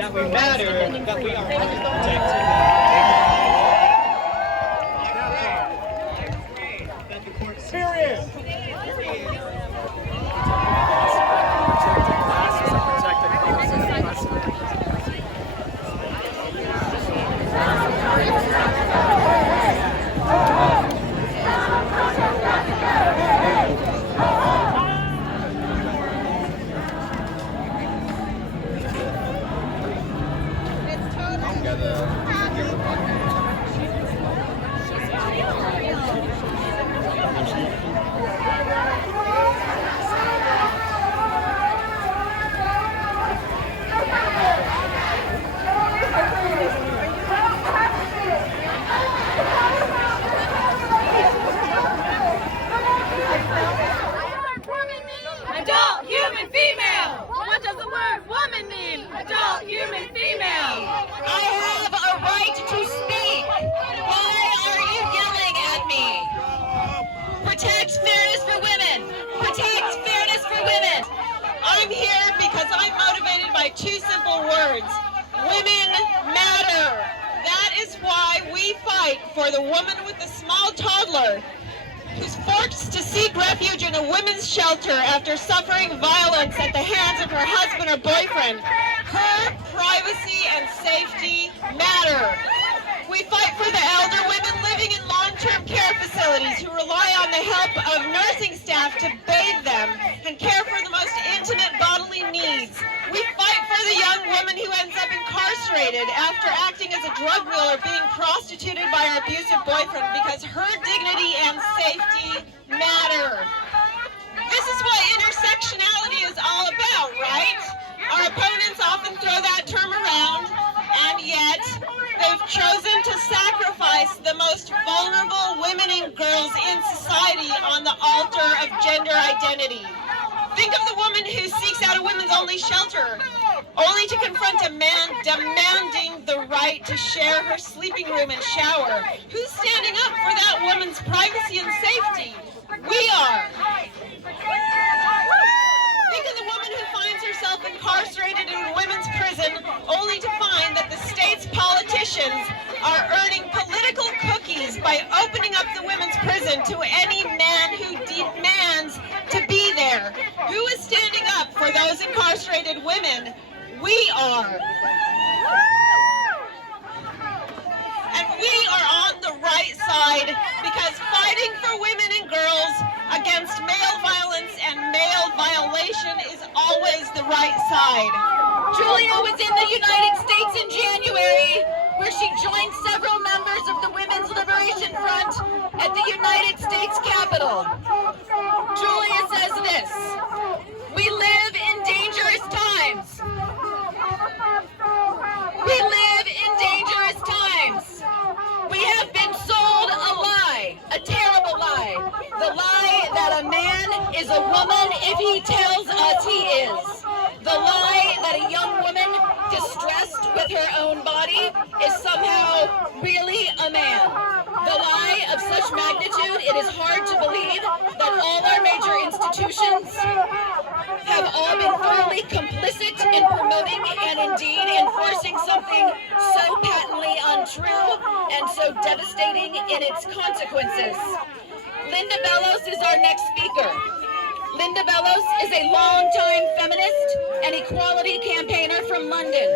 that we matter, that we are protected. Period. Adult human female. What does the word woman mean? Adult human female. I have a right to speak. Why are you yelling at me? Protect fairness for women. Protect fairness for women. I'm here because I'm motivated by two simple words. Women matter. That is why we fight for the woman with the small toddler who's forced to seek refuge in a women's shelter after suffering violence at the hands of her husband or boyfriend. Her privacy and safety matter. We fight for the elder women living in long-term care facilities who rely on the help of nursing staff to bathe them and care for the most intimate bodily needs. We fight for the young woman who ends up incarcerated after acting as a drug wheel or being prostituted by her abusive boyfriend because her dignity and safety matter. This is what intersectionality is all about, right? Our opponents often throw that term around, and yet they've chosen to sacrifice the most vulnerable women and girls in society on the altar of gender identity. Think of the woman who seeks out a women's only shelter, only to confront a man demanding the right to share her sleeping room and shower. Who's standing up for that woman's privacy and safety? We are. Think of the woman who finds herself incarcerated in a women's prison, only to find that the state's politicians are earning political cookies by opening up the women's prison to any man who demands to be there. Who is standing up for those incarcerated women? We are. And we are on the right side because fighting for women and girls against male violence and male violation is always the right side. Julia was in the United States in January, where she joined several members of the Women's Liberation Front at the United States Capitol. Julia says this: "We live in dangerous times. We live in dangerous times. We have been sold a lie, a terrible lie. The lie that a man is a woman if he tells us he is. The lie that a young woman distressed with her own body is somehow really a man. The lie of such magnitude, it is hard to believe that all our major institutions have all been thoroughly complicit in promoting and indeed enforcing something so patently untrue and so devastating in its consequences." Linda Bellos is our next speaker. Linda Bellos is a longtime feminist and equality campaigner from London.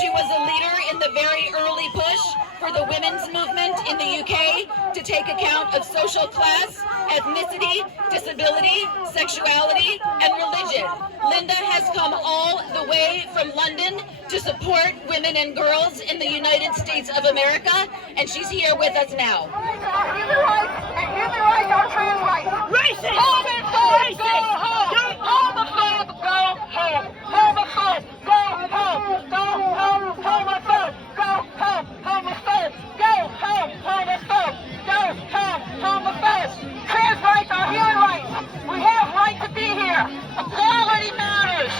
She was a leader in the very early push for the women's movement in the UK to take account of social class, ethnicity, disability, sexuality, and religion. Linda has come all the way from London to support women and girls in the United States of America, and she's here with us now. Human rights and human rights are trans rights. Racist! Homophobes, go home! Homophobes, go home! Homophobes, go home! Go home! Homophobes, go home! Homophobes, go home! Homophobes, go home! Homophobes! Trans rights are human rights. We have right to be here. Equality matters.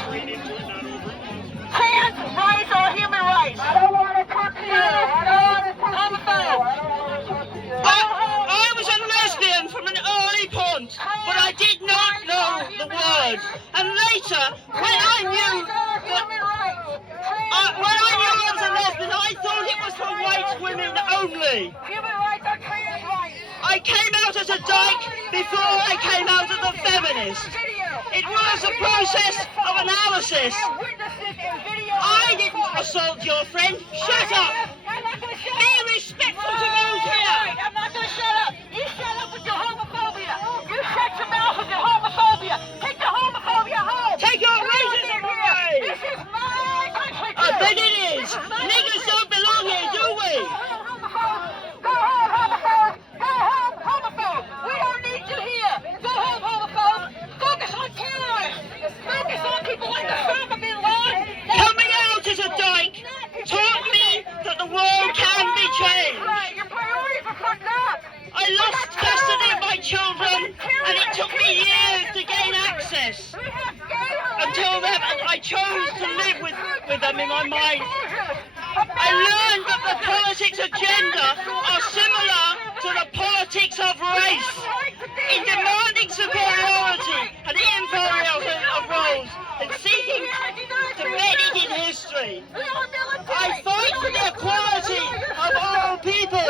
Trans rights are human rights. I don't want to talk to you. I was a lesbian from an early point, but I did not know the black women only. Human rights are trans rights. I came out as a dyke before I came out as a feminist. It was a process of analysis. I didn't assault your friend. Shut up. Be respectful to those here. I'm not going to shut up. You shut up with your homophobia. You shut your mouth with your homophobia. Take your homophobia home. Take your racism away. This is my country. I bet it is. Niggers don't belong here, do we? Go home, homophobes. Go home, homophobes. We don't need you here. Go home, homophobes. Focus on terrorists. Focus on people like Osama bin Laden. Coming out as a dyke taught me that the world can be changed. Your priorities are fucked up. I lost custody of my children, and it took me years to gain access. Until then, I chose to live with them in my mind. I learned that the politics of gender are similar to the politics of race, in demanding superiority and inferiority of roles, and seeking to bend it in history. I fight for the equality of all people.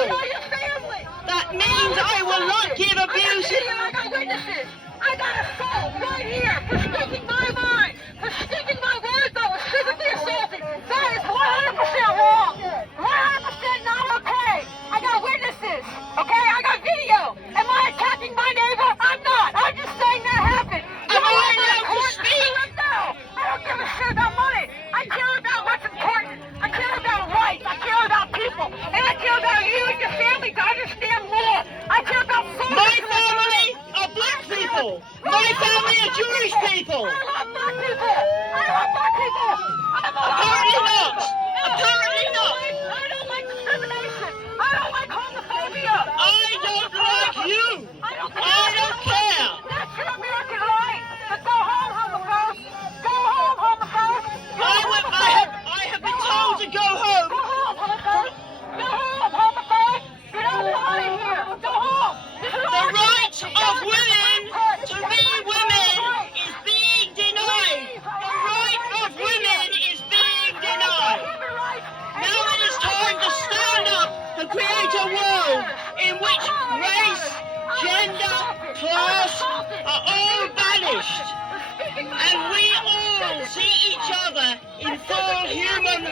That means I will not give abuse. I got witnesses. I got assault right here for speaking my mind, for speaking my words. I was physically assaulted. That is 100% wrong. 100% not okay. I got witnesses. Okay, I got video. Am I attacking my neighbor? I'm not. I'm just saying that happened. Am I allowed to speak? No. I don't give a shit about money. I care about what's important. I care about rights. I care about people. And I care about you and your family to understand more. I care about My family are black people. My family are Jewish people. I love black people. I love black people. Apparently not. Apparently not. I don't like discrimination. I don't like homophobia. I don't like you. I don't care. That's your American right. But go home, homophobes. Go home, homophobes. I have been told to go home. Go home, homophobes. Go home, homophobes. Get out of here. Go home. The right of women to be women is being denied. The right of women is being denied. Now it is time to stand up and create a world in which race, gender, class are all banished. And we all see each other in full human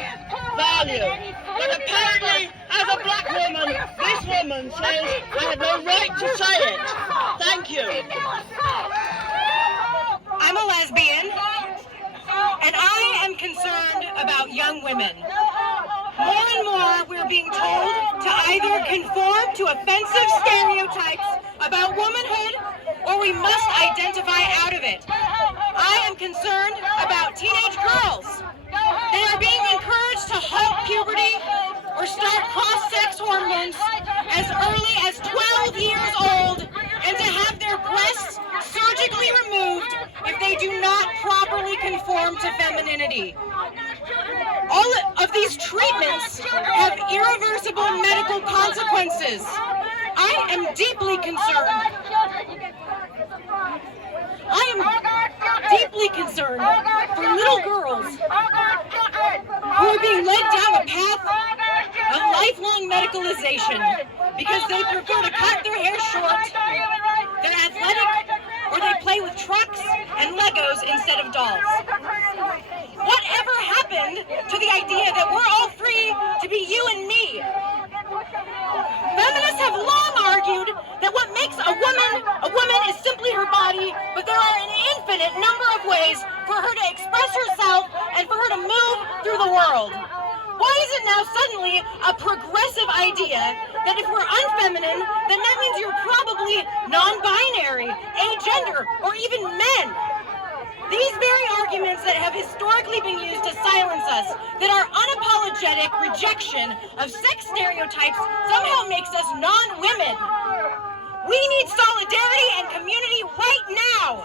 value. But apparently, as a black woman, this woman says I have no right to say it. Thank you. I'm a lesbian, and I am concerned about young women. More and more, we're being told to either conform to offensive stereotypes about womanhood, or we must identify out of it. I am concerned about teenage girls. They are being encouraged to halt puberty or start cross-sex hormones as early as 12 years old, and to have their breasts surgically removed if they do not properly conform to femininity. All of these treatments have irreversible medical consequences. I am deeply concerned. I am deeply concerned for little girls who are being led down a path of lifelong medicalization because they prefer to cut their hair short, they're athletic, or they play with trucks and Legos instead of dolls. Whatever happened to the idea that we're all free to be you and me? Feminists have long argued that what makes a woman is simply her body, but there are an infinite number of ways for her to express herself and for her to move through the world. Why is it now suddenly a progressive idea that if we're unfeminine, then that means you're probably non-binary, agender, or even men? These very arguments that have historically been used to silence us, that our unapologetic rejection of sex stereotypes somehow makes us non-women. We need solidarity and community right now.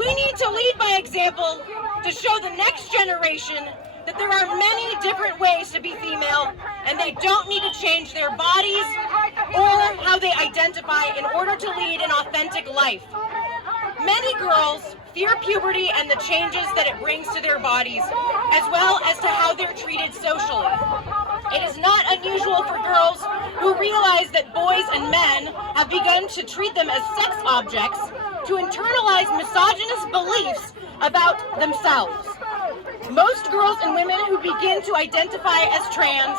We need to lead by example to show the next generation that there are many different ways to be female, and they don't need to change their bodies or how they identify in order to lead an authentic life. Many girls fear puberty and the changes that it brings to their bodies, as well as to how they're treated socially. It is not unusual for girls who realize that boys and men have begun to treat them as sex objects to internalize misogynist beliefs about themselves. Most girls and women who begin to identify as trans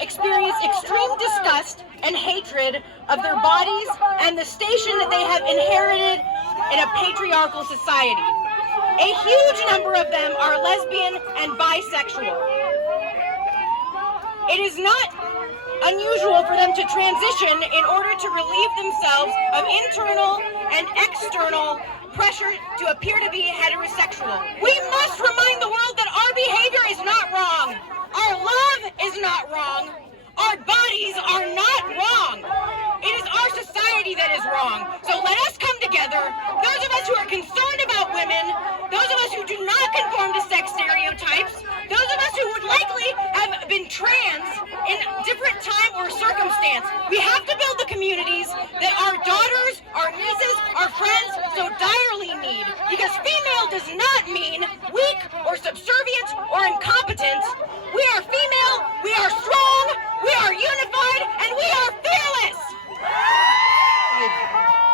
experience extreme disgust and hatred of their bodies and the station that they have inherited in a patriarchal society. A huge number of them are lesbian and bisexual. It is not unusual for them to transition in order to relieve themselves of internal and external pressure to appear to be heterosexual. We must remind the world that our behavior is not wrong. Our love is not wrong. Our bodies are not wrong. It is our society that is wrong. So let us come together, those of us who are concerned about women, those of us who do not conform to sex stereotypes, those of us who would likely have been trans in different time or circumstance. We have to build the communities that our daughters, our nieces, our friends so direly need. Because female does not mean weak or subservient or incompetent. We are female, we are strong, we are unified, and we are fearless!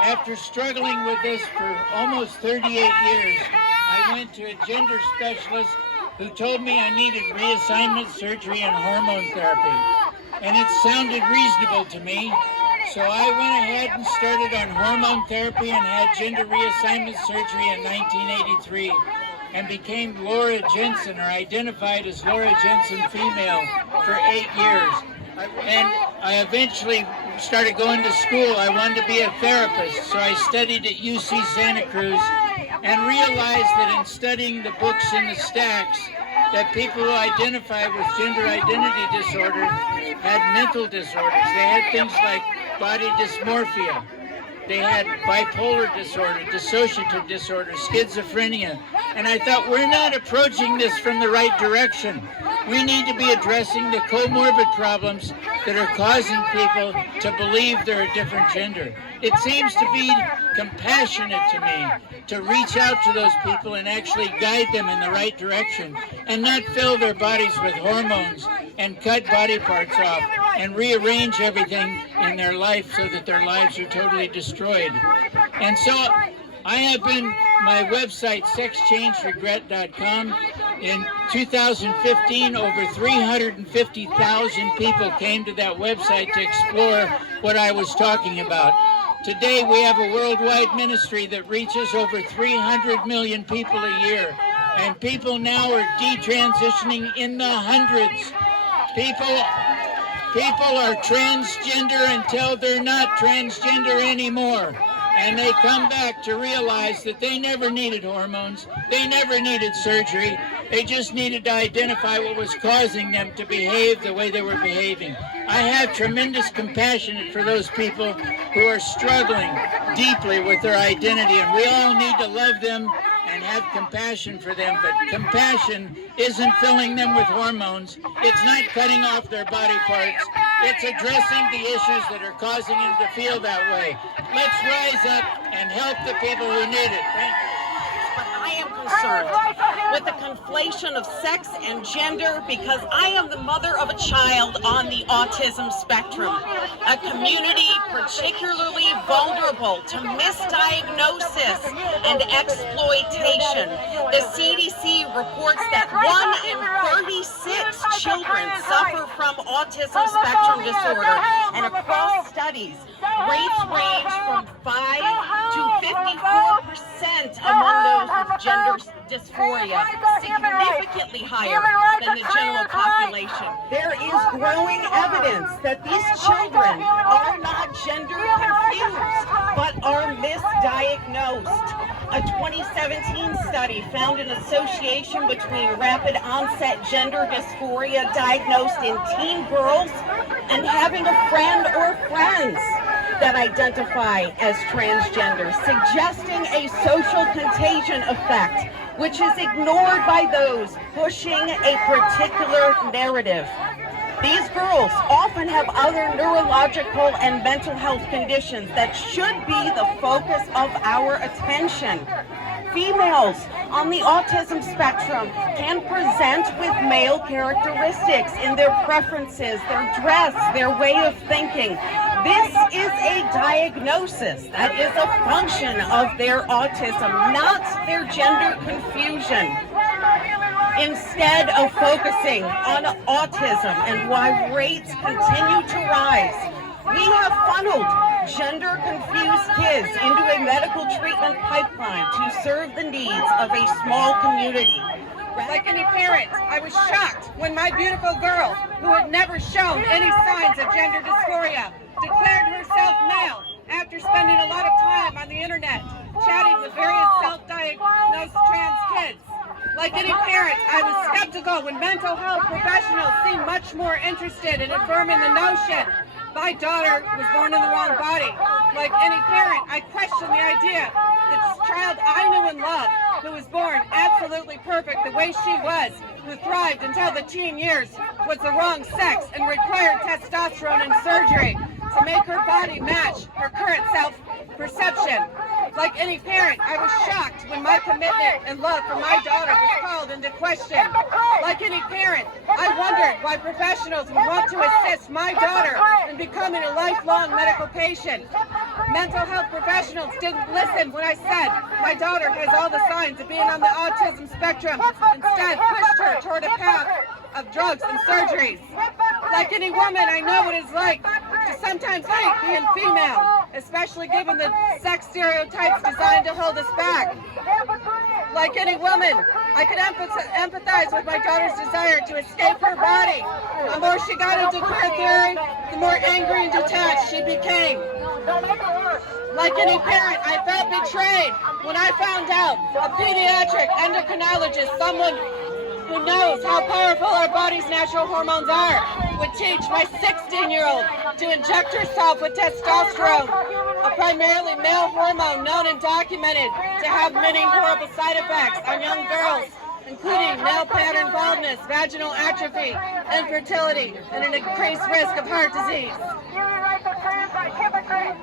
After struggling with this for almost 38 years, I went to a gender specialist who told me I needed reassignment surgery and hormone therapy. And it sounded reasonable to me, so I went ahead and started on hormone therapy and had gender reassignment surgery in 1983 and became Laura Jensen, or identified as Laura Jensen female, for 8 years. And I eventually started going to school. I wanted to be a therapist, so I studied at UC Santa Cruz and realized that in studying the books in the stacks, that people who identify with gender identity disorder had mental disorders. They had things like body dysmorphia. They had bipolar disorder, dissociative disorder, schizophrenia. And I thought, we're not approaching this from the right direction. We need to be addressing the comorbid problems that are causing people to believe they're a different gender. It seems to be compassionate to me to reach out to those people and actually guide them in the right direction and not fill their bodies with hormones and cut body parts off and rearrange everything in their life so that their lives are totally destroyed. And so I have been, my website, sexchangeregret.com, in 2015, over 350,000 people came to that website to explore what I was talking about. Today, we have a worldwide ministry that reaches over 300 million people a year, and people now are detransitioning in the hundreds. People are transgender until they're not transgender anymore. And they come back to realize that they never needed hormones, they never needed surgery, they just needed to identify what was causing them to behave the way they were behaving. I have tremendous compassion for those people who are struggling deeply with their identity, and we all need to love them and have compassion for them, but compassion isn't filling them with hormones, it's not cutting off their body parts, it's addressing the issues that are causing them to feel that way. Let's rise up and help the people who need it. Thank you. But I am concerned with the conflation of sex and gender because I am the mother of a child on the autism spectrum, a community particularly vulnerable to misdiagnosis and exploitation. The CDC reports that 1 in 36 children suffer from autism spectrum disorder, and across studies, rates range from 5 to 54% among those with gender dysphoria, significantly higher than the general population. There is growing evidence that these children are not gender confused, but are misdiagnosed. A 2017 study found an association between rapid onset gender dysphoria diagnosed in teen girls and having a friend or friends that identify as transgender, suggesting a social contagion effect, which is ignored by those pushing a particular narrative. These girls often have other neurological and mental health conditions that should be the focus of our attention. Females on the autism spectrum can present with male characteristics in their preferences, their dress, their way of thinking. This is a diagnosis. That is a function of their autism, not their gender confusion. Instead of focusing on autism and why rates continue to rise, we have funneled gender-confused kids into a medical treatment pipeline to serve the needs of a small community. Like any parent, I was shocked when my beautiful girl, who had never shown any signs of gender dysphoria, declared herself male after spending a lot of time on the internet, chatting with various self-diagnosed trans kids. Like any parent, I was skeptical when mental health professionals seemed much more interested in affirming the notion my daughter was born in the wrong body. Like any parent, I questioned the idea that this child I knew and loved, who was born absolutely perfect the way she was, who thrived until the teen years, was the wrong sex and required testosterone and surgery to make her body match her current self-perception. Like any parent, I was shocked when my commitment and love for my daughter was called into question. Like any parent, I wondered why professionals would want to assist my daughter in becoming a lifelong medical patient. Mental health professionals didn't listen when I said my daughter has all the signs of being on the autism spectrum, instead pushed her toward a path of drugs and surgeries. Like any woman, I know what it's like to sometimes hate being female, especially given the sex stereotypes designed to hold us back. Like any woman, I can empathize with my daughter's desire to escape her body. The more she got into queer theory, the more angry and detached she became. Like any parent, I felt betrayed when I found out a pediatric endocrinologist, someone who knows how powerful our body's natural hormones are, would teach my 16-year-old to inject herself with testosterone, a primarily male hormone known and documented to have many horrible side effects on young girls, including male pattern baldness, vaginal atrophy, infertility, and an increased risk of heart disease.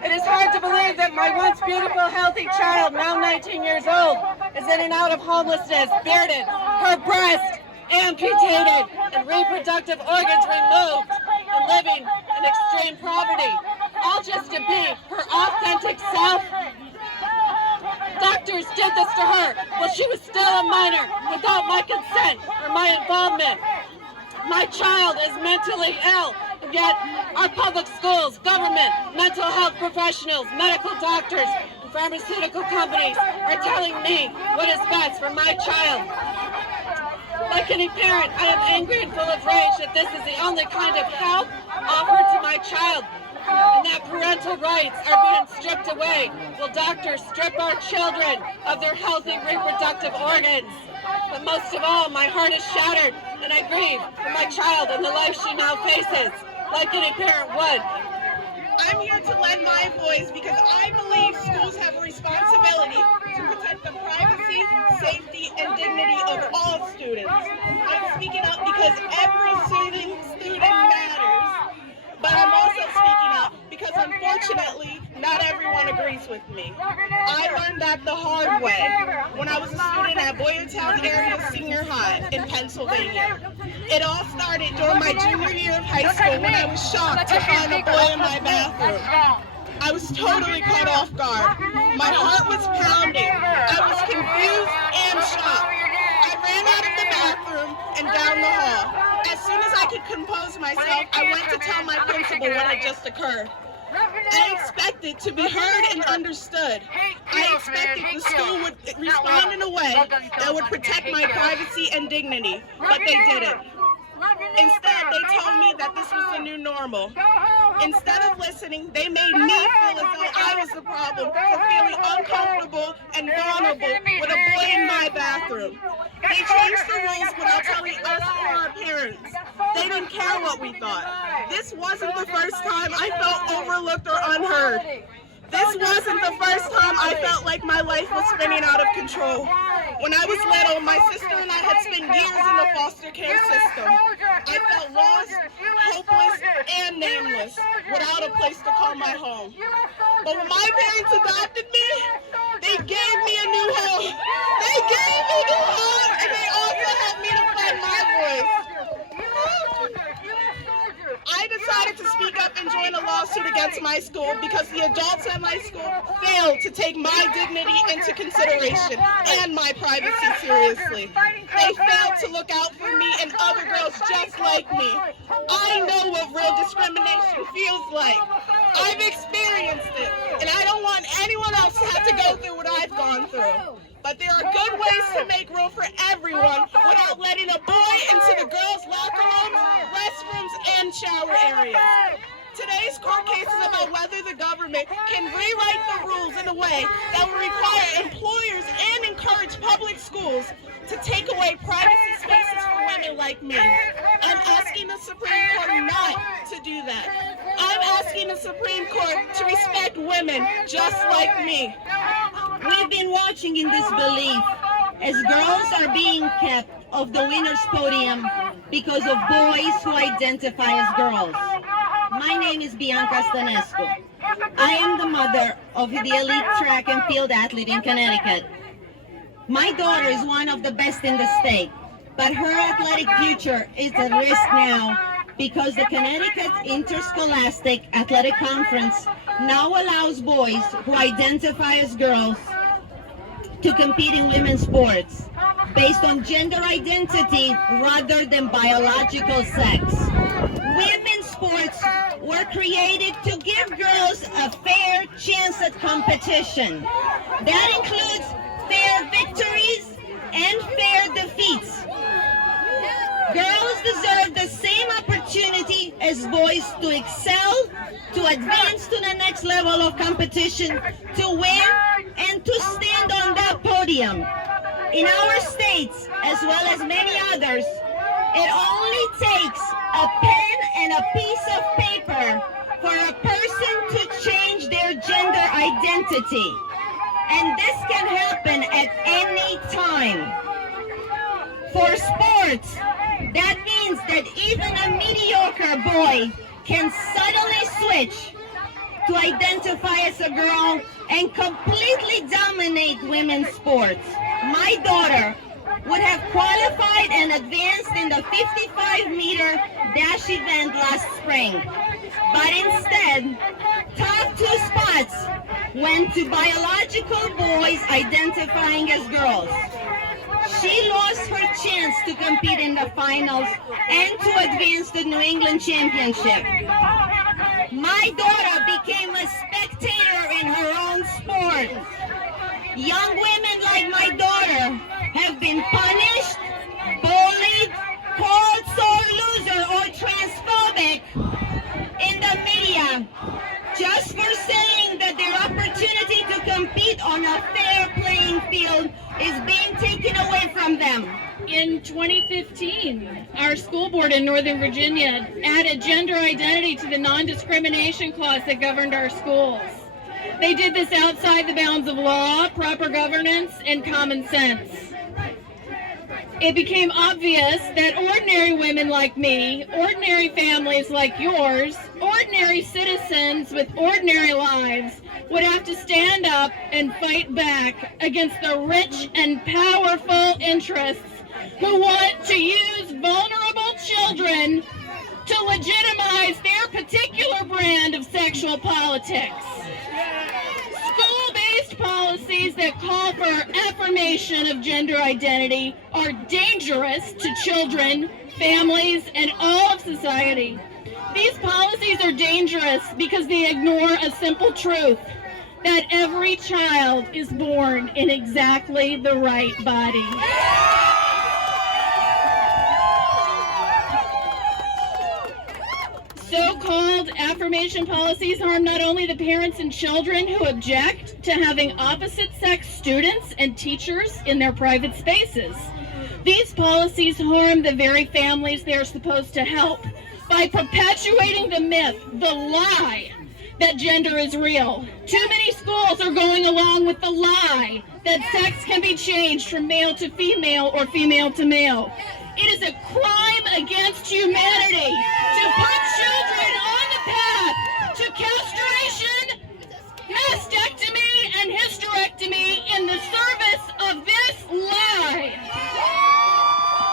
It is hard to believe that my once beautiful, healthy child, now 19 years old, is in and out of homelessness, bearded, her breast amputated, and reproductive organs removed, and living in extreme poverty, all just to be her authentic self. Doctors did this to her while she was still a minor, without my consent or my involvement. My child is mentally ill, and yet our public schools, government, mental health professionals, medical doctors, and pharmaceutical companies are telling me what is best for my child. Like any parent, I am angry and full of rage that this is the only kind of help offered to my child, and that parental rights are being stripped away while doctors strip our children of their healthy reproductive organs. But most of all, my heart is shattered, and I grieve for my child and the life she now faces, like any parent would. I'm here to lend my voice because I believe schools have a responsibility to protect the privacy, safety, and dignity of all students. I'm speaking up because every student matters, but I'm also speaking up because unfortunately, not everyone agrees with me. I learned that the hard way when I was a student at Boyertown Area Senior High in Pennsylvania. It all started during my junior year of high school when I was shocked to find a boy in my bathroom. I was totally caught off guard. My heart was pounding. I was confused and shocked. I ran out of the bathroom and down the hall. As soon as I could compose myself, I went to tell my principal what had just occurred. I expected to be heard and understood. I expected the school would respond in a way that would protect my privacy and dignity, but they didn't. Instead, they told me that this was the new normal. Instead of listening, they made me feel as though I was the problem for feeling uncomfortable and vulnerable with a boy in my bathroom. They changed the rules without telling us or our parents. They didn't care what we thought. This wasn't the first time I felt overlooked or unheard. This wasn't the first time I felt like my life was spinning out of control. When I was little, my sister and I had spent years in the foster care system. I felt lost, hopeless, and nameless, without a place to call my home. But when my parents adopted me, they They gave me a new home. They gave me a new home, and they also helped me to find my voice. I decided to speak up and join a lawsuit against my school because the adults at my school failed to take my dignity into consideration and my privacy seriously. They failed to look out for me and other girls just like me. I know what real discrimination feels like. I've experienced it, and I don't want anyone else to have to go through what I've gone through. But there are good ways to make room for everyone without letting a boy into the girls' locker rooms, restrooms, and shower areas. Today's court case is about whether the government can rewrite the rules in a way that will require employers and encourage public schools to take away privacy spaces for women like me. I'm asking the Supreme Court not to do that. I'm asking the Supreme Court to respect women just like me. We've been watching in disbelief as girls are being kept off the winner's podium because of boys who identify as girls. My name is Bianca Stanescu. I am the mother of the elite track and field athlete in Connecticut. My daughter is one of the best in the state, but her athletic future is at risk now because the Connecticut Interscholastic Athletic Conference now allows boys who identify as girls to compete in women's sports based on gender identity rather than biological sex. Women's sports were created to give girls a fair chance at competition. That includes fair victories and fair defeats. Girls deserve the same opportunity as boys to excel, to advance to the next level of competition, to win, and to stand on that podium. In our states, as well as many others, it only takes a pen and a piece of paper for a person to change their gender identity. And this can happen at any time. For sports, that means that even a mediocre boy can suddenly switch to identify as a girl and completely dominate women's sports. My daughter would have qualified and advanced in the 55-meter dash event last spring. But instead, top 2 spots went to biological boys identifying as girls. She lost her chance to compete in the finals and to advance to the New England Championship. My daughter became a spectator in her own sport. Young women like my daughter have been punished, bullied, called sore loser or transphobic in the media just for saying that their opportunity to compete on a fair playing field is being taken away from them. In 2015, our school board in Northern Virginia added gender identity to the non-discrimination clause that governed our schools. They did this outside the bounds of law, proper governance, and common sense. It became obvious that ordinary women like me, ordinary families like yours, ordinary citizens with ordinary lives would have to stand up and fight back against the rich and powerful interests who want to use vulnerable children to legitimize their particular brand of sexual politics. School-based policies that call for affirmation of gender identity are dangerous to children, families, and all of society. These policies are dangerous because they ignore a simple truth, that every child is born in exactly the right body. So-called affirmation policies harm not only the parents and children who object to having opposite-sex students and teachers in their private spaces. These policies harm the very families they're supposed to help by perpetuating the myth, the lie, that gender is real. Too many schools are going along with the lie that sex can be changed from male to female or female to male. It is a crime against humanity to put children on the path to castration, mastectomy, and hysterectomy. hysterectomy in the service of this lie.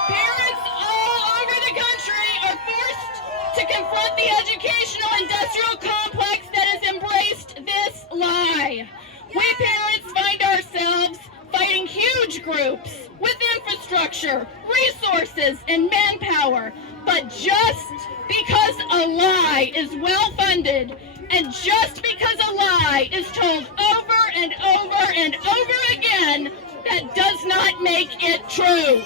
Parents all over the country are forced to confront the educational industrial complex that has embraced this lie. We parents find ourselves fighting huge groups with infrastructure, resources, and manpower. But just because a lie is well funded, and just because a lie is told over and over and over again, that does not make it true.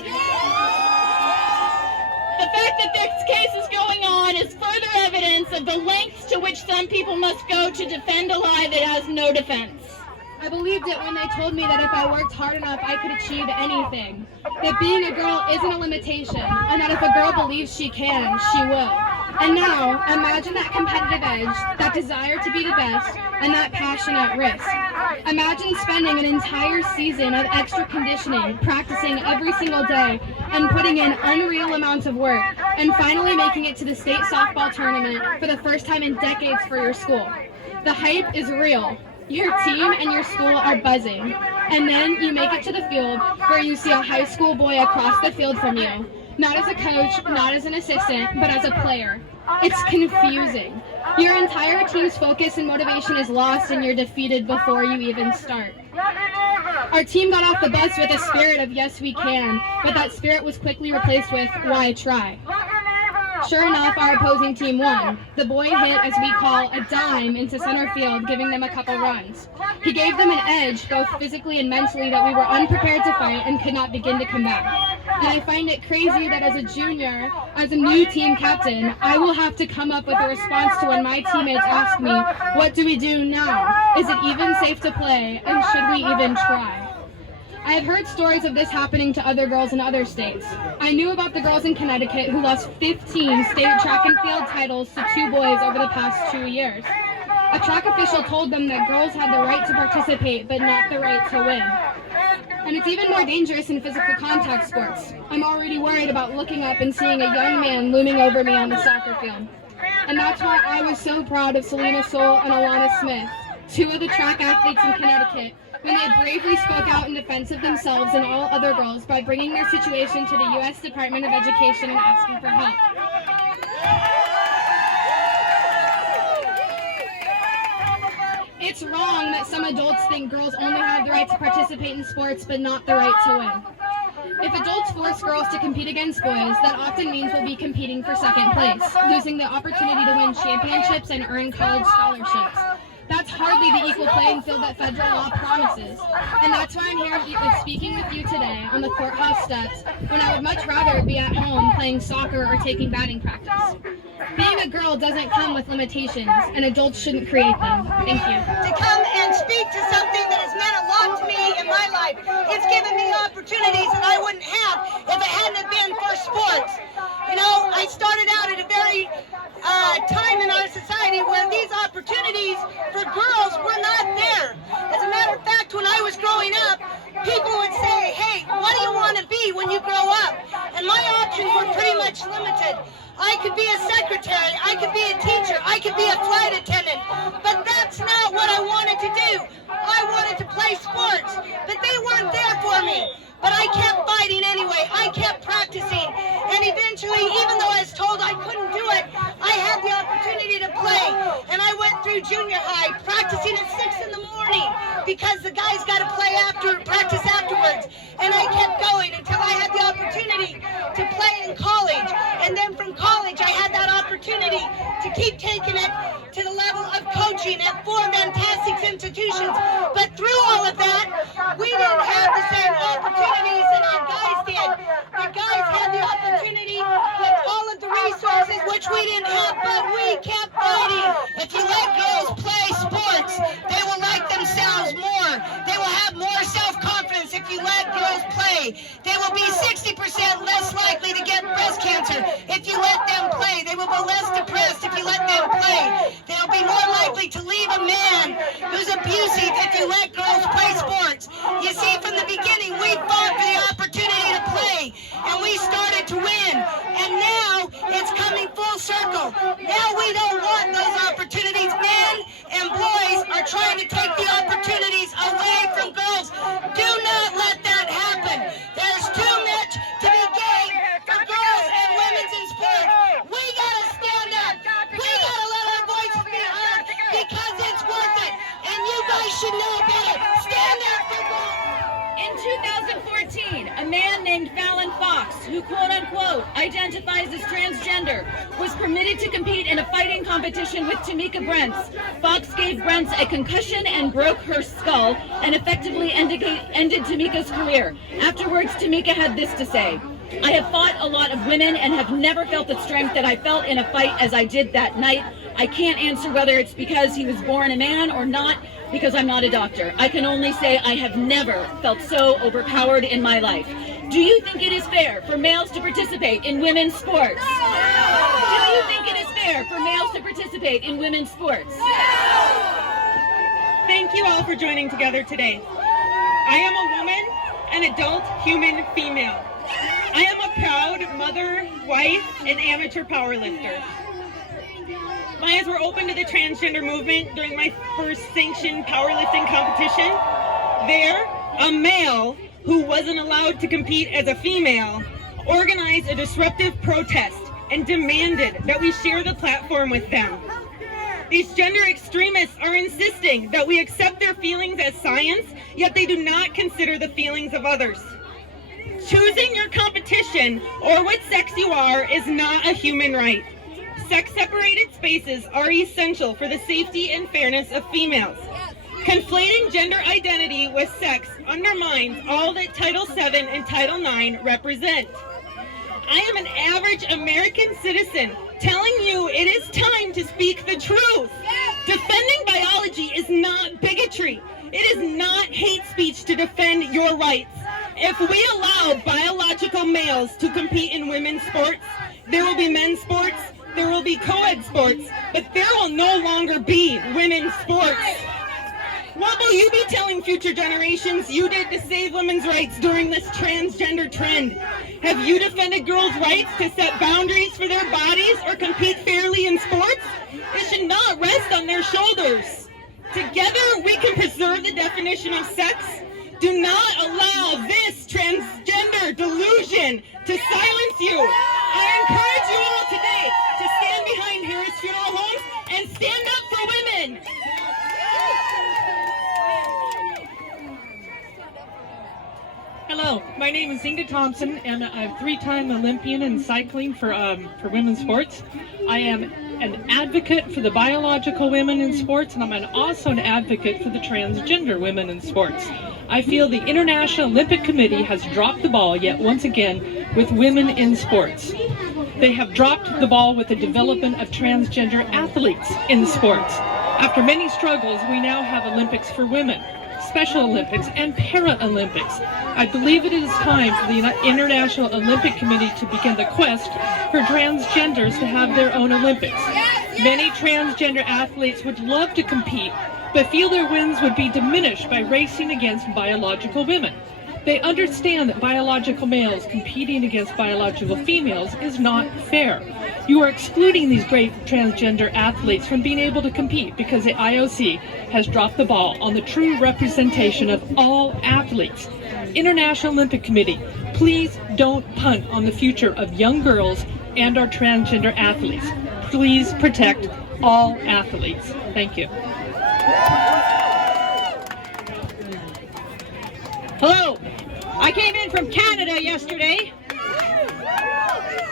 The fact that this case is going on is further evidence of the lengths to which some people must go to defend a lie that has no defense. I believed it when they told me that if I worked hard enough, I could achieve anything. That being a girl isn't a limitation, and that if a girl believes she can, she will. And now, imagine that competitive edge, that desire to be the best, and that passion at risk. Imagine spending an entire season of extra conditioning, practicing every single day, and putting in unreal amounts of work, and finally making it to the state softball tournament for the first time in decades for your school. The hype is real. Your team and your school are buzzing. And then you make it to the field where you see a high school boy across the field from you. Not as a coach, not as an assistant, but as a player. It's confusing. Your entire team's focus and motivation is lost and you're defeated before you even start. Our team got off the bus with a spirit of yes we can, but that spirit was quickly replaced with why try. Sure enough, our opposing team won. The boy hit, as we call, a dime into center field, giving them a couple runs. He gave them an edge, both physically and mentally, that we were unprepared to fight and could not begin to combat. And I find it crazy that as a junior, as a new team captain, I will have to come up with a response to when my teammates ask me, what do we do now? Is it even safe to play? And should we even try? I have heard stories of this happening to other girls in other states. I knew about the girls in Connecticut who lost 15 state track and field titles to 2 boys over the past 2 years. A track official told them that girls had the right to participate, but not the right to win. And it's even more dangerous in physical contact sports. I'm already worried about looking up and seeing a young man looming over me on the soccer field. And that's why I was so proud of Selena Soul and Alana Smith, 2 of the track athletes in Connecticut, when they bravely spoke out in defense of themselves and all other girls by bringing their situation to the U.S. Department of Education and asking for help. It's wrong that some adults think girls only have the right to participate in sports but not the right to win. If adults force girls to compete against boys, that often means we'll be competing for second place, losing the opportunity to win championships and earn college scholarships. That's hardly the equal playing field that federal law promises. And that's why I'm here speaking with you today on the courthouse steps when I would much rather be at home playing soccer or taking batting practice. Being a girl doesn't come with limitations, and adults shouldn't create them. Thank you. To come and speak to something that has meant a lot to me in my life. It's given me opportunities that I wouldn't have if it hadn't been for sports. You know, I started out at a very time in our society where these opportunities for girls were not there. As a matter of fact, when I was growing up, people would say, hey, what do you want to be when you grow up? And my options were pretty much limited. I could be a secretary, I could be a teacher, I could be a flight attendant, but that's not what I wanted to do. I wanted to play sports, but they weren't there for me. But I kept fighting anyway, I kept practicing, and eventually, even though I was told I couldn't do it, I had the opportunity to play. And I went through junior high, practicing at 6 in the morning, because the guys got to practice afterwards. And I kept going until I had the opportunity to play in college. And then from college, I had that opportunity to keep taking it to the level of coaching at 4 fantastic institutions. But through all of that, we didn't have the same opportunities that our guys did. The guys had the opportunity with all of the resources, which we didn't have, but we kept fighting. If you let girls play sports, they will like themselves more. They will have more self-confidence if you let girls play. They will be 60% less likely to get breast cancer if you let them play. They will be less depressed if you let them play. They'll be more likely to leave a man who's abusive if you let girls play sports. You see, from the beginning, we fought for the opportunity to play, and we started to win. And now it's coming full circle. Now we don't want those opportunities. Men and boys are trying to take the opportunities away from girls. who quote-unquote identifies as transgender was permitted to compete in a fighting competition with Tamika Brents. Fox gave Brents a concussion and broke her skull and effectively ended Tamika's career. Afterwards, Tamika had this to say: "I have fought a lot of women and have never felt the strength that I felt in a fight as I did that night. I can't answer whether it's because he was born a man or not, because I'm not a doctor. I can only say I have never felt so overpowered in my life." Do you think it is fair for males to participate in women's sports? Do you think it is fair for males to participate in women's sports? Thank you all for joining together today. I am a woman, an adult human female. I am a proud mother, wife, and amateur powerlifter. My eyes were open to the transgender movement during my first sanctioned powerlifting competition. There, a male who wasn't allowed to compete as a female organized a disruptive protest and demanded that we share the platform with them. These gender extremists are insisting that we accept their feelings as science, yet they do not consider the feelings of others. Choosing your competition or what sex you are is not a human right. Sex-separated spaces are essential for the safety and fairness of females. Conflating gender identity with sex undermines all that Title VII and Title IX represent. I am an average American citizen telling you it is time to speak the truth. Defending biology is not bigotry. It is not hate speech to defend your rights. If we allow biological males to compete in women's sports, there will be men's sports, there will be co-ed sports, but there will no longer be women's sports. What will you be telling future generations you did to save women's rights during this transgender trend? Have you defended girls' rights to set boundaries for their bodies or compete fairly in sports? It should not rest on their shoulders. Together we can preserve the definition of sex. Do not allow this transgender delusion to silence you. I encourage you all today to stand behind Harris Funeral Homes and stand up for women. Hello, my name is Inga Thompson, and I'm a three-time Olympian in cycling for women's sports. I am an advocate for the biological women in sports, and I'm also an advocate for the transgender women in sports. I feel the International Olympic Committee has dropped the ball yet once again with women in sports. They have dropped the ball with the development of transgender athletes in sports. After many struggles, we now have Olympics for women, Special Olympics, and Paralympics. I believe it is time for the International Olympic Committee to begin the quest for transgenders to have their own Olympics. Many transgender athletes would love to compete, but feel their wins would be diminished by racing against biological women. They understand that biological males competing against biological females is not fair. You are excluding these great transgender athletes from being able to compete because the IOC has dropped the ball on the true representation of all athletes. International Olympic Committee, please don't punt on the future of young girls and our transgender athletes. Please protect all athletes. Thank you. Hello, I came in from Canada yesterday.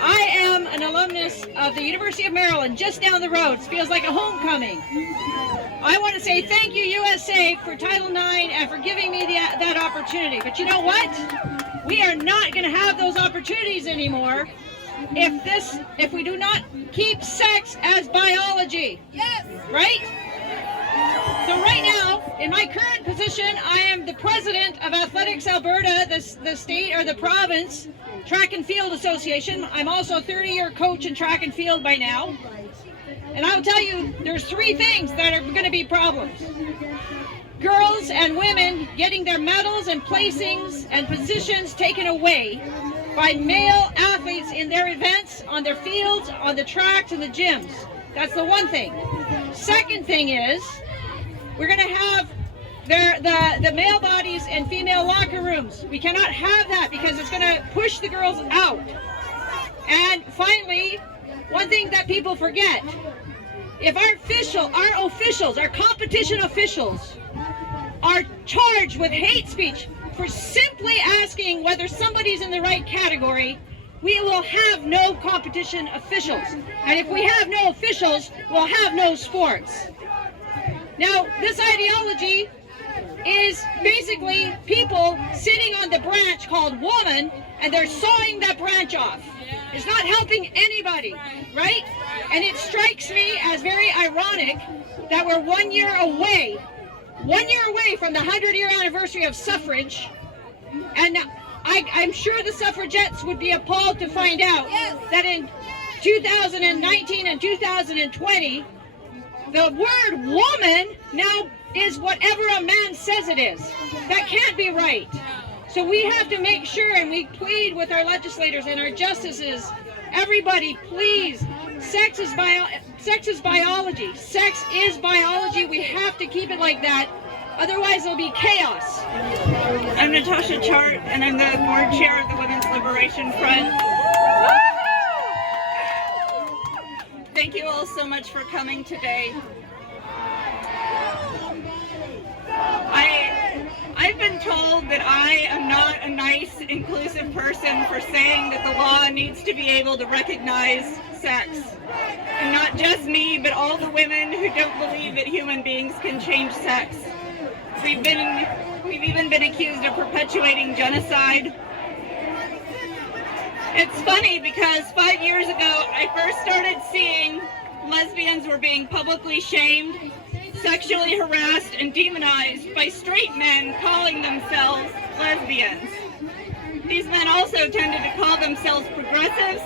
I am an alumnus of the University of Maryland, just down the road. It feels like a homecoming. I want to say thank you, USA, for Title IX and for giving me that opportunity. But you know what? We are not going to have those opportunities anymore if we do not keep sex as biology. Yes. Right? So right now, in my current position, I am the president of Athletics Alberta, the state or the province Track and Field Association. I'm also a 30-year coach in track and field by now. And I'll tell you, there's three things that are going to be problems. Girls and women getting their medals and placings and positions taken away by male athletes in their events, on their fields, on the tracks and the gyms. That's the one thing. Second thing is, we're going to have the male bodies in female locker rooms. We cannot have that because it's going to push the girls out. And finally, one thing that people forget, if our officials, our competition officials, are charged with hate speech for simply asking whether somebody's in the right category, we will have no competition officials. And if we have no officials, we'll have no sports. Now, this ideology is basically people sitting on the branch called woman, and they're sawing that branch off. It's not helping anybody, right? And it strikes me as very ironic that we're 1 year away from the 100-year anniversary of suffrage, and I'm sure the suffragettes would be appalled to find out that in 2019 and 2020, the word woman now is whatever a man says it is. That can't be right. So we have to make sure, and we plead with our legislators and our justices, everybody, please, sex is biology. Sex is biology. We have to keep it like that. Otherwise, there'll be chaos. I'm Natasha Chart, and I'm the board chair of the Women's Liberation Front. Thank you all so much for coming today. I've been told that I am not a nice, inclusive person for saying that the law needs to be able to recognize sex. And not just me, but all the women who don't believe that human beings can change sex. We've even been accused of perpetuating genocide. It's funny because 5 years ago, I first started seeing lesbians were being publicly shamed, sexually harassed, and demonized by straight men calling themselves lesbians. These men also tended to call themselves progressives,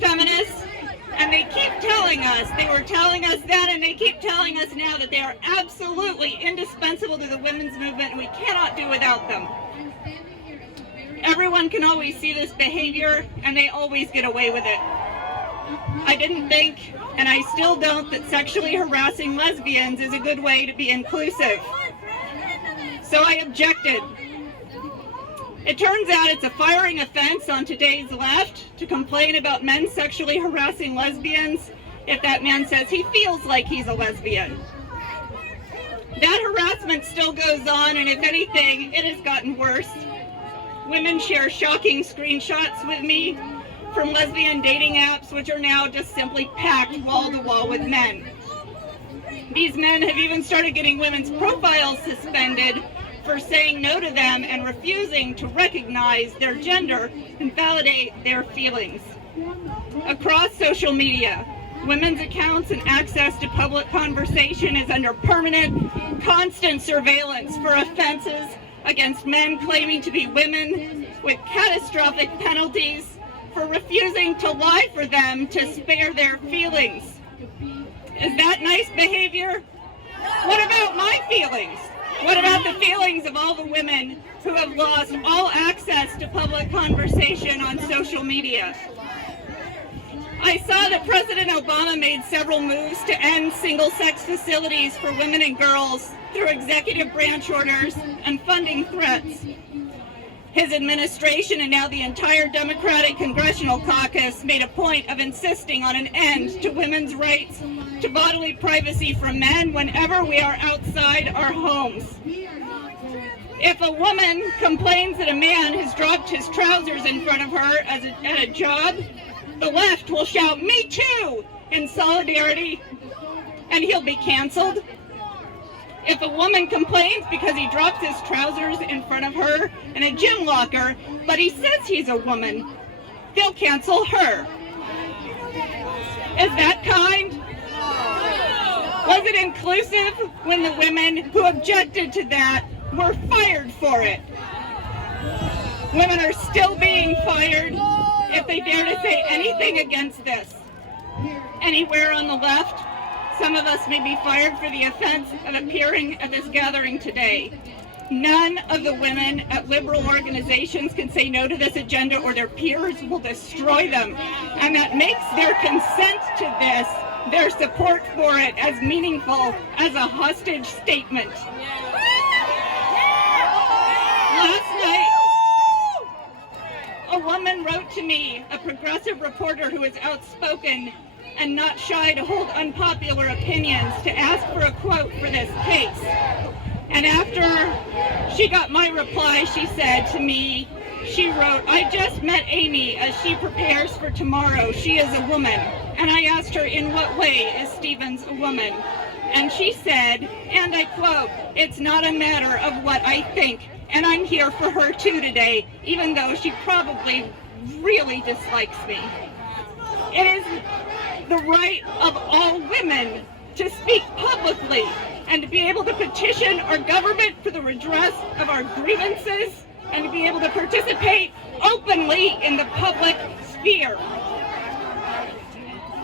feminists, and they keep telling us, they were telling us then and they keep telling us now that they are absolutely indispensable to the women's movement and we cannot do without them. Everyone can always see this behavior and they always get away with it. I didn't think, and I still don't, that sexually harassing lesbians is a good way to be inclusive. So I objected. It turns out it's a firing offense on today's left to complain about men sexually harassing lesbians if that man says he feels like he's a lesbian. That harassment still goes on, and if anything, it has gotten worse. Women share shocking screenshots with me from lesbian dating apps, which are now just simply packed wall to wall with men. These men have even started getting women's profiles suspended for saying no to them and refusing to recognize their gender and validate their feelings. Across social media, women's accounts and access to public conversation is under permanent, constant surveillance for offenses against men claiming to be women, with catastrophic penalties for refusing to lie for them to spare their feelings. Is that nice behavior? What about my feelings? What about the feelings of all the women who have lost all access to public conversation on social media? I saw that President Obama made several moves to end single-sex facilities for women and girls through executive branch orders and funding threats. His administration and now the entire Democratic Congressional Caucus made a point of insisting on an end to women's rights to bodily privacy from men whenever we are outside our homes. If a woman complains that a man has dropped his trousers in front of her at a job, the left will shout, "Me too!" in solidarity, and he'll be canceled. If a woman complains because he drops his trousers in front of her in a gym locker, but he says he's a woman, they'll cancel her. Is that kind? Was it inclusive when the women who objected to that were fired for it? Women are still being fired if they dare to say anything against this. Anywhere on the left, some of us may be fired for the offense of appearing at this gathering today. None of the women at liberal organizations can say no to this agenda or their peers will destroy them. And that makes their consent to this, their support for it, as meaningful as a hostage statement. Last night, a woman wrote to me, a progressive reporter who is outspoken and not shy to hold unpopular opinions, to ask for a quote for this case. And after she got my reply, she said to me, She wrote, "I just met Amy as she prepares for tomorrow. She is a woman." And I asked her, "In what way is Stevens a woman?" And she said, and I quote, "It's not a matter of what I think, and I'm here for her too today, even though she probably really dislikes me." It is the right of all women to speak publicly and to be able to petition our government for the redress of our grievances and to be able to participate openly in the public sphere.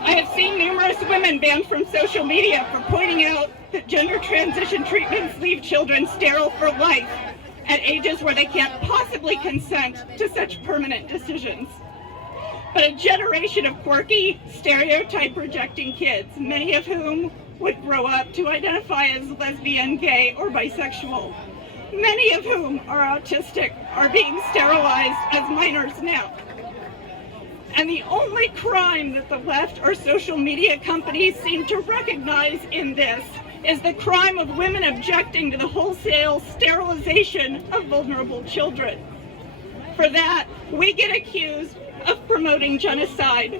I have seen numerous women banned from social media for pointing out that gender transition treatments leave children sterile for life at ages where they can't possibly consent to such permanent decisions. But a generation of quirky, stereotype-rejecting kids, many of whom would grow up to identify as lesbian, gay, or bisexual, many of whom are autistic, are being sterilized as minors now. And the only crime that the left or social media companies seem to recognize in this is the crime of women objecting to the wholesale sterilization of vulnerable children. For that, we get accused of promoting genocide.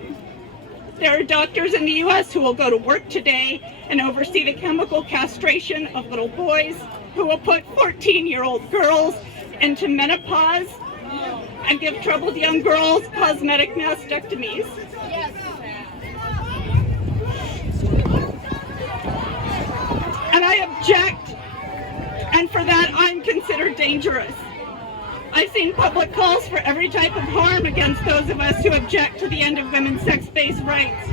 There are doctors in the U.S. who will go to work today and oversee the chemical castration of little boys, who will put 14-year-old girls into menopause and give troubled young girls cosmetic mastectomies. And I object, and for that I'm considered dangerous. I've seen public calls for every type of harm against those of us who object to the end of women's sex-based rights,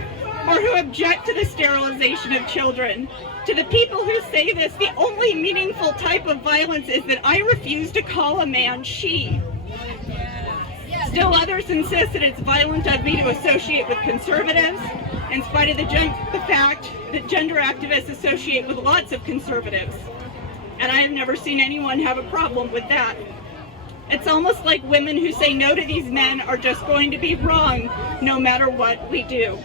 or who object to the sterilization of children. To the people who say this, the only meaningful type of violence is that I refuse to call a man she. Still others insist that it's violent of me to associate with conservatives, in spite of the fact that gender activists associate with lots of conservatives. And I have never seen anyone have a problem with that. It's almost like women who say no to these men are just going to be wrong no matter what we do.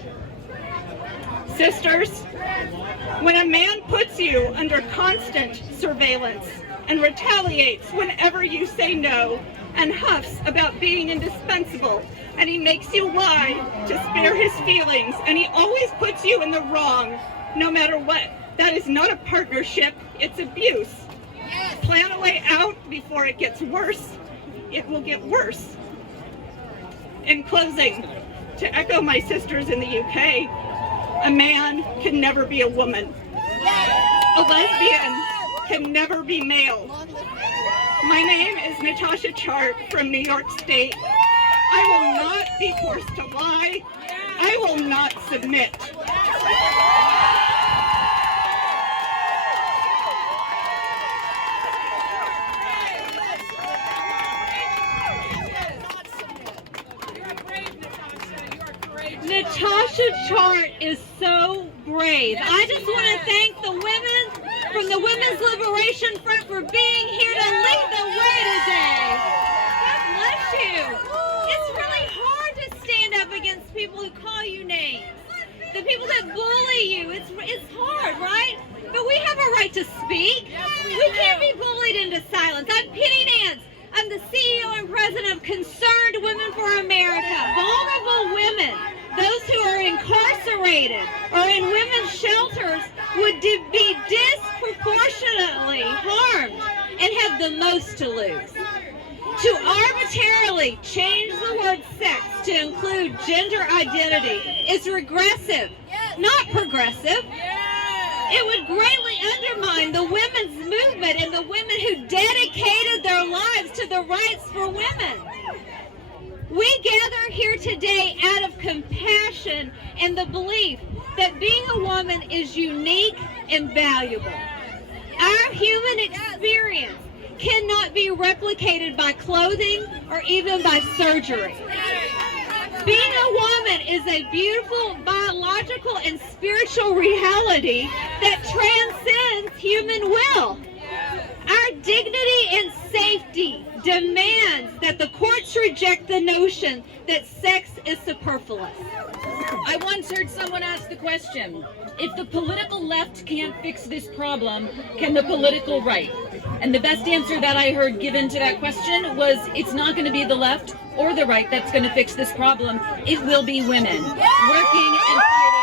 Sisters, when a man puts you under constant surveillance and retaliates whenever you say no and huffs about being indispensable, and he makes you lie to spare his feelings, and he always puts you in the wrong no matter what, that is not a partnership, it's abuse. Plan a way out before it gets worse. It will get worse. In closing, to echo my sisters in the UK, a man can never be a woman. A lesbian can never be male. My name is Natasha Chart from New York State. I will not be forced to lie. I will not submit. Natasha Chart is so brave. I just want to thank the women from the Women's Liberation Front for being here to lead the way today. God bless you. It's really hard to stand up against people who call you names. The people that bully you. It's hard, right? But we have a right to speak. We can't be bullied into silence. I'm Penny Nance. I'm the CEO and president of Concerned Women for America. Vulnerable women, those who are incarcerated or in women's shelters, would be disproportionately harmed and have the most to lose. To arbitrarily change the word sex to include gender identity is regressive, not progressive. It would greatly undermine the women's movement and the women who dedicated their lives to the rights for women. We gather here today out of compassion and the belief that being a woman is unique and valuable. Our human experience cannot be replicated by clothing or even by surgery. Being a woman is a beautiful biological and spiritual reality that transcends human will. Our dignity and safety demands that the courts reject the notion that sex is superfluous. I once heard someone ask the question, if the political left can't fix this problem, can the political right? And the best answer that I heard given to that question was, it's not going to be the left or the right that's going to fix this problem. It will be women working and fighting